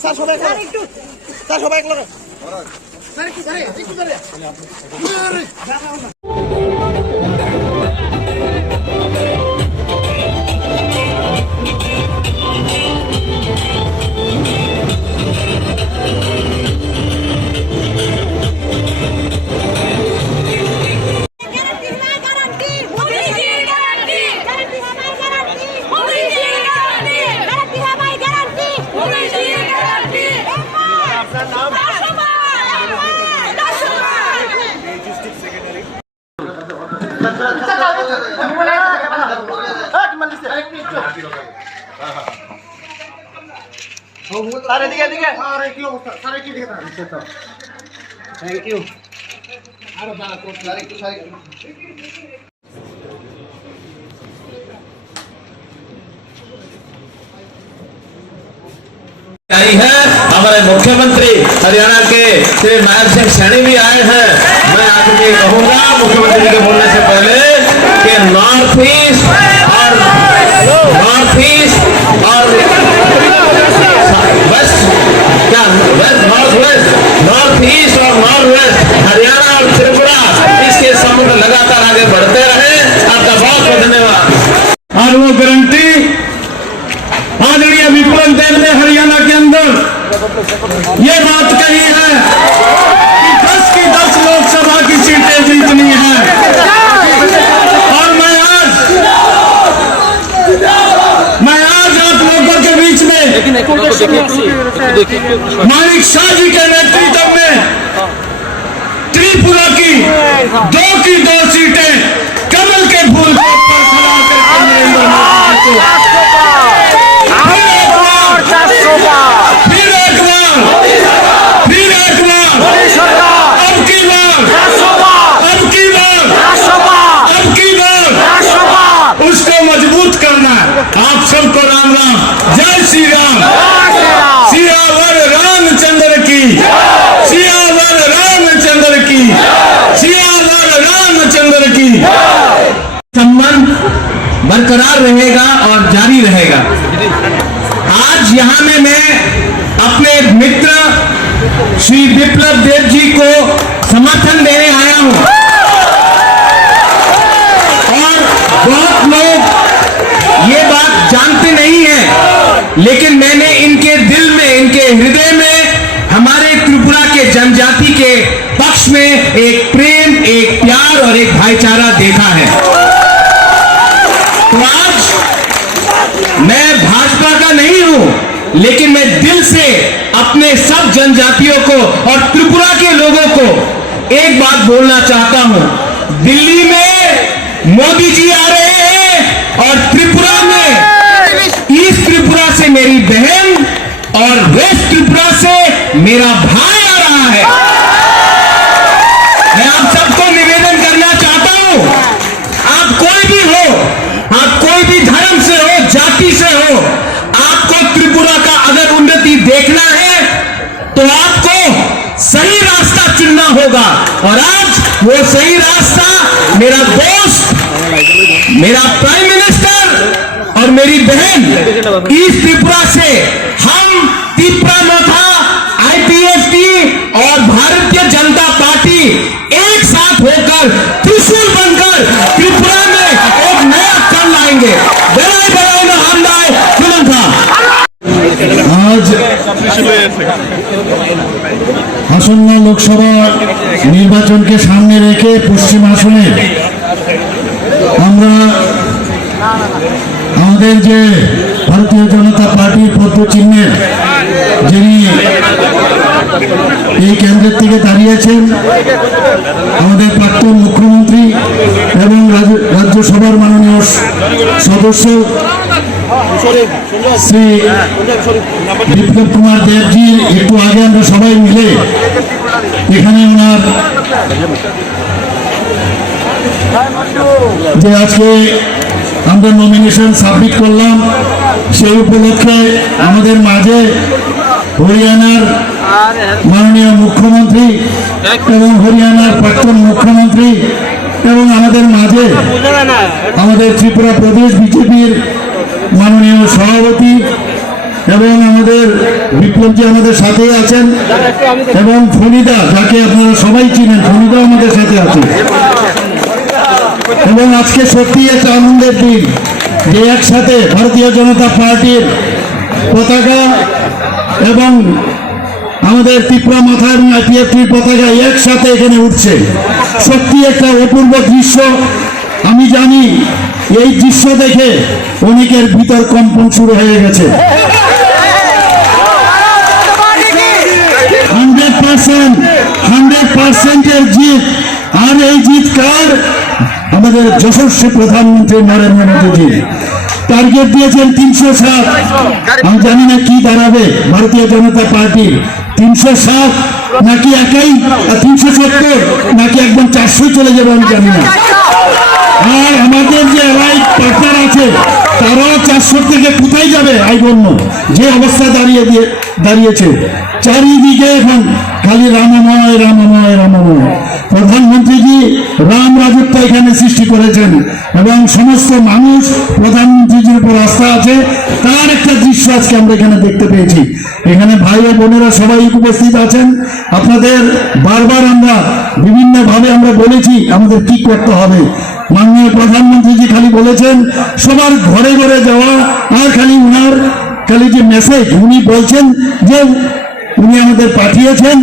Sir সবাই sir সবাই একলা थैंक यू आई है। हमारे मुख्यमंत्री हरियाणा के श्री नायब सिंह सैनी भी आए हैं। मैं आज भी कहूँगा मुख्यमंत्री के बोलने से पहले कि नॉर्थ ईस्ट और वेस्ट क्या नॉर्थ ईस्ट और नॉर्थ वेस्ट हरियाणा और त्रिपुरा इसके समुद्र लगातार आगे बढ़ते रहे। आपका बहुत बहुत धन्यवाद। और वो गारंटी आदरणीय विप्लव देव ने हरियाणा के अंदर ये बात कही है कि 10 की 10 लोकसभा की सीटें जीतनी है। और मैं आज आप लोगों के बीच में मानिक शाह जी के नेतृत्व में त्रिपुरा की 2 सीटें कमल के फूल के ऊपर खड़ा करके उसको मजबूत करना। आप सबको राम राम, जय श्री राम। सियावर रामचंद्र की, सियावर रामचंद्र की, सियावर रामचंद्र की। संबंध बरकरार रहेगा और जारी रहेगा। आज यहाँ में मैं अपने मित्र श्री विप्लव देव जी को समर्थन देने आया हूँ। और बहुत लोग ये बात जानते नहीं हैं, लेकिन मैंने इनके दिल में, इनके हृदय में हमारे त्रिपुरा के जनजाति के पक्ष में एक प्रेम, एक प्यार और एक भाईचारा देखा है। तो आज मैं भाजपा का नहीं हूं, लेकिन मैं दिल से अपने सब जनजातियों को और त्रिपुरा के लोगों को एक बात बोलना चाहता हूं। दिल्ली में मोदी जी आ रहे हैं और त्रिपुरा में ईस्ट त्रिपुरा से मेरी बहन और वेस्ट त्रिपुरा से मेरा भाई आ रहा है। मैं आप सबको निवेदन करना चाहता हूं, आप कोई भी हो, आप कोई भी धर्म से हो, जाति से हो, आपको त्रिपुरा का अगर उन्नति देखना है तो आपको सही रास्ता चुनना होगा। और आज वो सही रास्ता मेरा दोस्त, मेरा प्राइम मिनिस्टर और मेरी बहन ईस्ट त्रिपुरा से हम त्रिपुरा मोथा आईपीएफटी और भारतीय जनता पार्टी एक साथ होकर त्रिशूल बनकर त्रिपुरा में एक नया कल लाएंगे। आज আসন্ন লোকসভা নির্বাচনকে সামনে রেখে পশ্চিম আসনে আমরা আমাদের যে ভারতীয় জনতা পার্টির পদ্ম চিহ্নের যিনি এই কেন্দ্রের থেকে দাঁড়িয়েছেন আমাদের প্রাক্তন মুখ্যমন্ত্রী এবং রাজ্যসভার মাননীয় সদস্য শ্রী বিপ্লব কুমার দেবজির একটু আগে আমরা সবাই মিলে এখানে ওনার যে আজকে আমরা নমিনেশন সাবমিট করলাম সেই উপলক্ষে আমাদের মাঝে হরিয়ানার মাননীয় মুখ্যমন্ত্রী এবং হরিয়ানার প্রাক্তন মুখ্যমন্ত্রী এবং আমাদের মাঝে আমাদের ত্রিপুরা প্রদেশ বিজেপির মাননীয় সভাপতি এবং আমাদের বিপ্লবজি আমাদের সাথে আছেন এবং ফণিদা, যাকে আপনারা সবাই চিনেন, ফণিদা আমাদের সাথে আছে। এবং আজকে সত্যি একটা আনন্দের দিন যে একসাথে ভারতীয় জনতা পার্টির পতাকা এবং আমাদের ত্রিপুরা মাথা এবং আইপিএফটির পতাকা একসাথে এখানে উঠছে। সত্যি একটা অপূর্ব দৃশ্য। আমি জানি এই দৃশ্য দেখে অনেকের ভিতর কম্পন শুরু হয়ে গেছে। 100% জিত। আর এই জিত কার? আমাদের যশস্বী প্রধানমন্ত্রী নরেন্দ্র মোদীজি। টার্গেট দিয়েছেন 307। আমি জানি না কি দাঁড়াবে ভারতীয় জনতা পার্টি, 307 নাকি একাই 370 নাকি একদম 400 চলে যাবে আমি জানি না। আর আমাদের যে এলাইট পার্টনার আছে তারাও 400 থেকে কোথায় যাবে আইবন্য, যে অবস্থা দাঁড়িয়েছে চারিদিকে এখন খালি রামময় রামময় রামময়। প্রধানমন্ত্রীজি রাম রাজত্ব এখানে সৃষ্টি করেছেন এবং সমস্ত মানুষ প্রধানমন্ত্রীজির উপর আস্থা আছে। তার একটা দৃশ্য আজকে আমরা এখানে দেখতে পেয়েছি। এখানে ভাই ও বোনেরা সবাই উপস্থিত আছেন। আপনাদের বারবার আমরা বিভিন্নভাবে আমরা বলেছি আমাদের কি করতে হবে। মাননীয় প্রধানমন্ত্রীজি খালি বলেছেন সবার ঘরে ঘরে যাওয়া, আর খালি উনার খালি যে মেসেজ উনি বলছেন যে উনি আমাদের পাঠিয়েছেন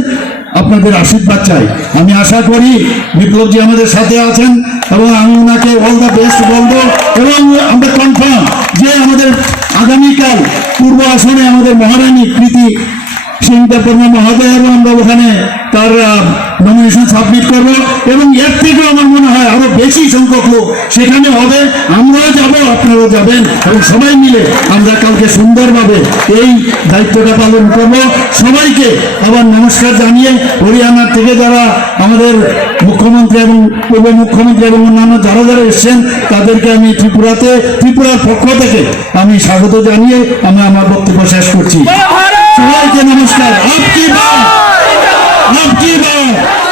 আপনাদের আশীর্বাদ চাই। আমি আশা করি বিপ্লবজি আমাদের সাথে আছেন এবং আমি ওনাকে অল দ্য বেস্ট বলবো এবং আমরা কনফার্ম যে আমাদের আগামীকাল পূর্ব আসনে আমাদের মহারানী কৃতি সিংহপূর্ণা মহোদয় এবং আমরা ওখানে তার নমিনেশন সাবমিট করব এবং এর থেকেও আমার মনে হয় আরো বেশি সংখ্যক লোক সেখানে হবে। আমরাও যাব, আপনারাও যাবেন এবং সবাই মিলে আমরা কালকে সুন্দরভাবে এই দায়িত্বটা পালন করব। সবাইকে আবার নমস্কার জানিয়ে হরিয়ানার থেকে যারা আমাদের মুখ্যমন্ত্রী এবং পূর্ব মুখ্যমন্ত্রী এবং অন্যান্য যারা যারা এসছেন তাদেরকে আমি ত্রিপুরার পক্ষ থেকে আমি স্বাগত জানিয়ে আমি আমার বক্তব্য শেষ করছি। সবাইকে নমস্কার। আপকি বাত